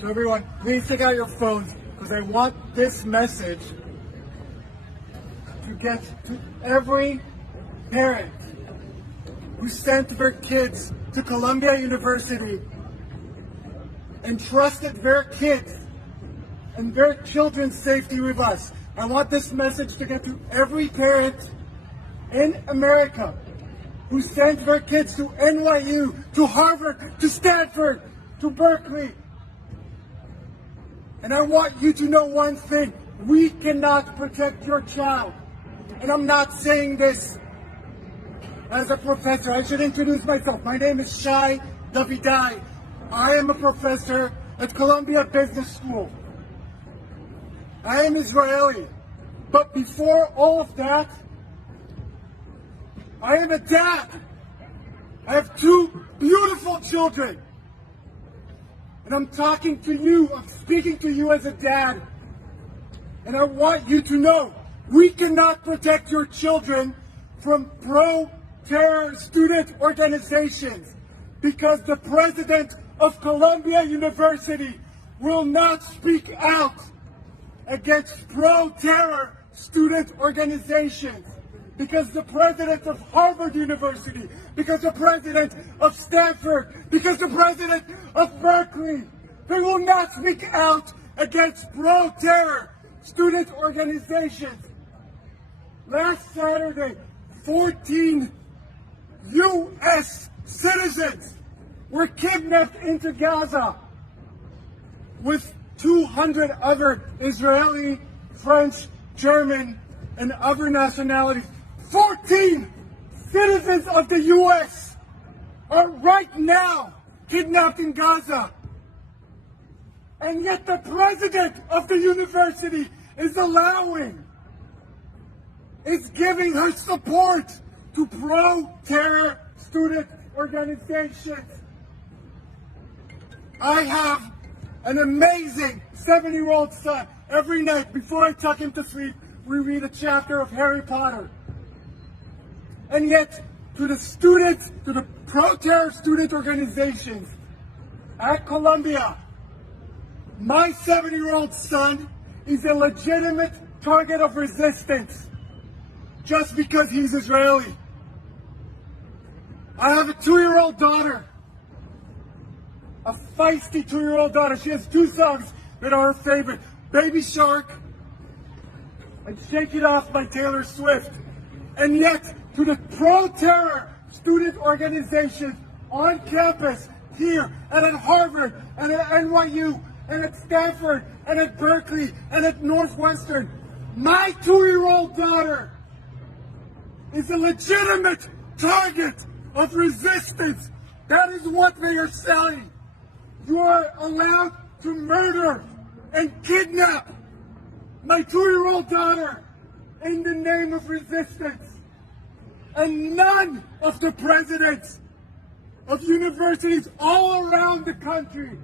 So everyone, please take out your phones because I want this message to get to every parent who sent their kids to Columbia University and trusted their kids and their children's safety with us. I want this message to get to every parent in America who sent their kids to NYU, to Harvard, to Stanford, to Berkeley. And I want you to know one thing. We cannot protect your child. And I'm not saying this as a professor. I should introduce myself. My name is Shai Davidai. I am a professor at Columbia Business School. I am Israeli. But before all of that, I am a dad. I have two beautiful children. And I'm talking to you, I'm speaking to you as a dad. And I want you to know, we cannot protect your children from pro-terror student organizations because the president of Columbia University will not speak out against pro-terror student organizations. Because the president of Harvard University, because the president of Stanford, because the president of Berkeley, they will not speak out against pro-terror student organizations. Last Saturday, 14 U.S. citizens were kidnapped into Gaza with 200 other Israeli, French, German, and other nationalities. 14 citizens of the U.S. are right now kidnapped in Gaza. And yet the president of the university is giving her support to pro-terror student organizations. I have an amazing 7-year-old son. Every night before I tuck him to sleep, we read a chapter of Harry Potter. And yet, to the students, to the pro-terror student organizations at Columbia, my 7-year-old son is a legitimate target of resistance just because he's Israeli. I have a 2-year-old daughter, a feisty 2-year-old daughter. She has two songs that are her favorite, Baby Shark and Shake It Off by Taylor Swift. And yet, to the pro-terror student organizations on campus here and at Harvard and at NYU and at Stanford and at Berkeley and at Northwestern, my 2-year-old daughter is a legitimate target of resistance. That is what they are selling. You are allowed to murder and kidnap my 2-year-old daughter in the name of resistance. And none of the presidents of universities all around the country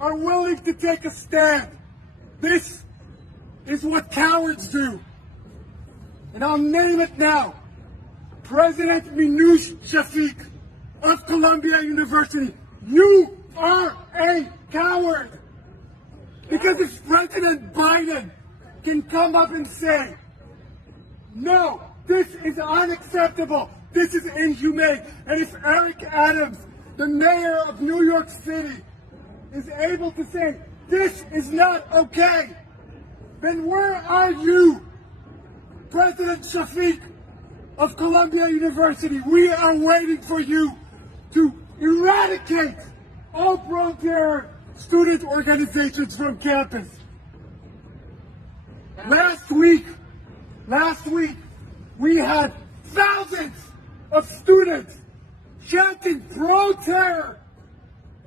are willing to take a stand. This is what cowards do. And I'll name it now. President Minouche Shafik of Columbia University, you are a coward. Because if President Biden can come up and say, no, this is unacceptable, this is inhumane, and if Eric Adams, the mayor of New York City, is able to say, this is not okay, then where are you, President Shafik of Columbia University? We are waiting for you to eradicate all pro-terror student organizations from campus. Last week, we had thousands of students chanting pro-terror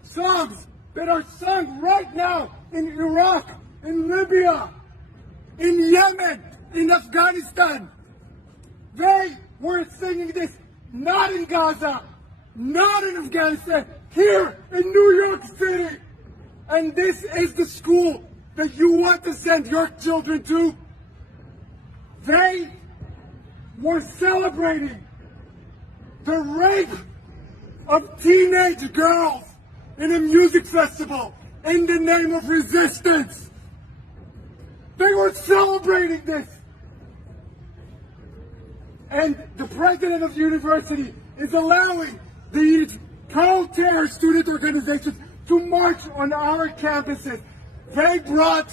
songs that are sung right now in Iraq, in Libya, in Yemen, in Afghanistan. They were singing this not in Gaza, not in Afghanistan, here in New York City. And this is the school that you want to send your children to. They were celebrating the rape of teenage girls in a music festival in the name of resistance. They were celebrating this. And the president of the university is allowing these pro-terror student organizations to march on our campuses. They brought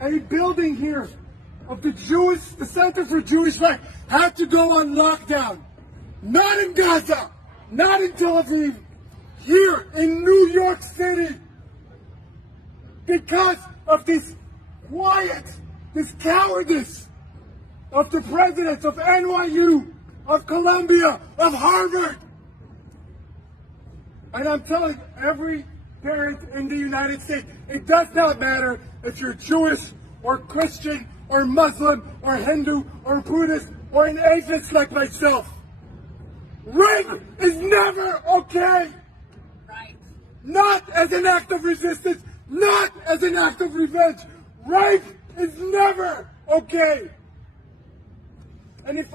a building here of the Center for Jewish Life had to go on lockdown. Not in Gaza, not in Tel Aviv, here in New York City. Because of this quiet, this cowardice of the presidents of NYU, of Columbia, of Harvard. And I'm telling every parent in the United States, it does not matter if you're Jewish or Christian or Muslim or Hindu or Buddhist or an atheist like myself. Rape is never okay. Right. Not as an act of resistance, not as an act of revenge. Rape is never okay. And if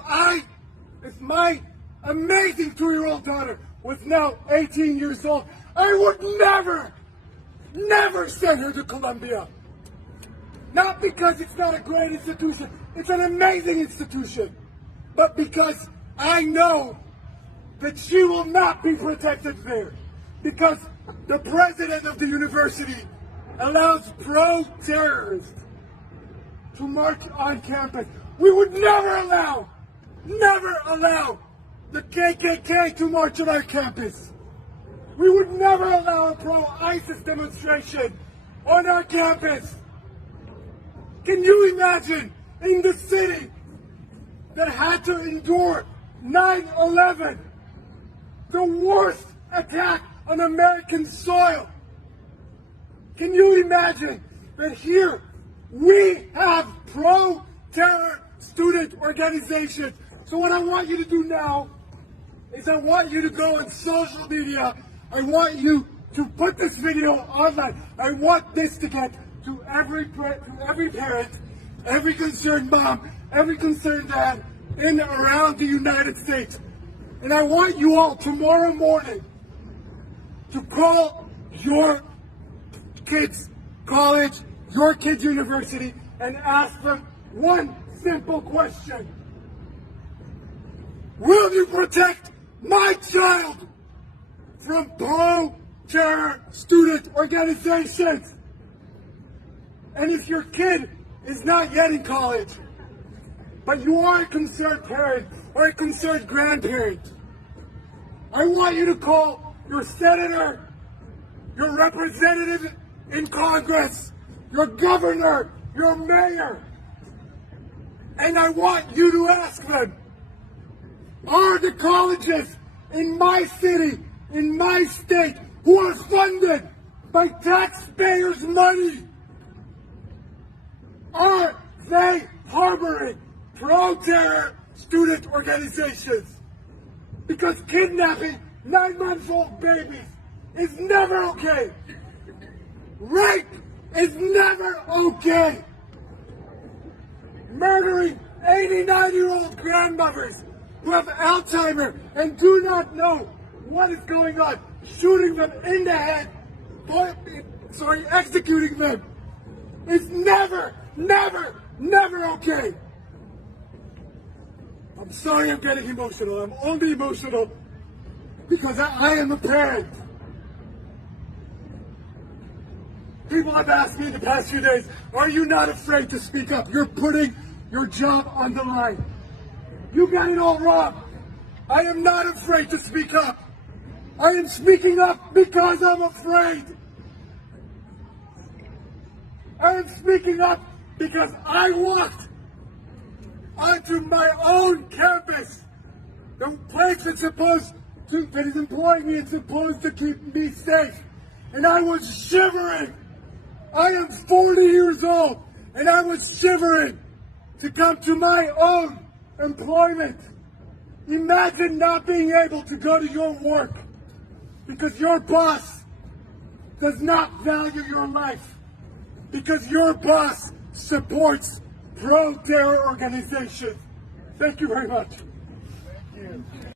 my amazing 2-year-old daughter was now 18 years old, I would never send her to Columbia. Not because it's not a great institution, it's an amazing institution, but because I know that she will not be protected there. Because the president of the university allows pro-terrorists to march on campus. We would never allow the KKK to march on our campus. We would never allow a pro-ISIS demonstration on our campus. Can you imagine in the city that had to endure 9/11, the worst attack on American soil? Can you imagine that here we have pro-terror student organizations? So what I want you to do now is I want you to go on social media. I want you to put this video online. I want this to get to every parent, every concerned mom, every concerned dad in and around the United States. And I want you all tomorrow morning to call your kids' college, your kids' university, and ask them one simple question. Will you protect my child from pro-terror student organizations? And if your kid is not yet in college, but you are a concerned parent or a concerned grandparent, I want you to call your senator, your representative in Congress, your governor, your mayor, and I want you to ask them, are the colleges in my city, in my state, who are funded by taxpayers' money, are they harboring pro-terror student organizations? Because kidnapping 9-month-old babies is never okay. Rape is never okay. Murdering 89-year-old grandmothers who have Alzheimer's and do not know what is going on, shooting them in the head, executing them, is never okay. I'm sorry I'm getting emotional. I'm only emotional because I am a parent. People have asked me in the past few days, are you not afraid to speak up? You're putting your job on the line. You got it all wrong. I am not afraid to speak up. I am speaking up because I'm afraid. I am speaking up because I walked onto my own campus, the place that is employing me and supposed to keep me safe. And I was shivering. I am 40 years old, and I was shivering to come to my own employment. Imagine not being able to go to your work because your boss does not value your life, because your boss supports pro-terror organizations. Thank you very much. Thank you.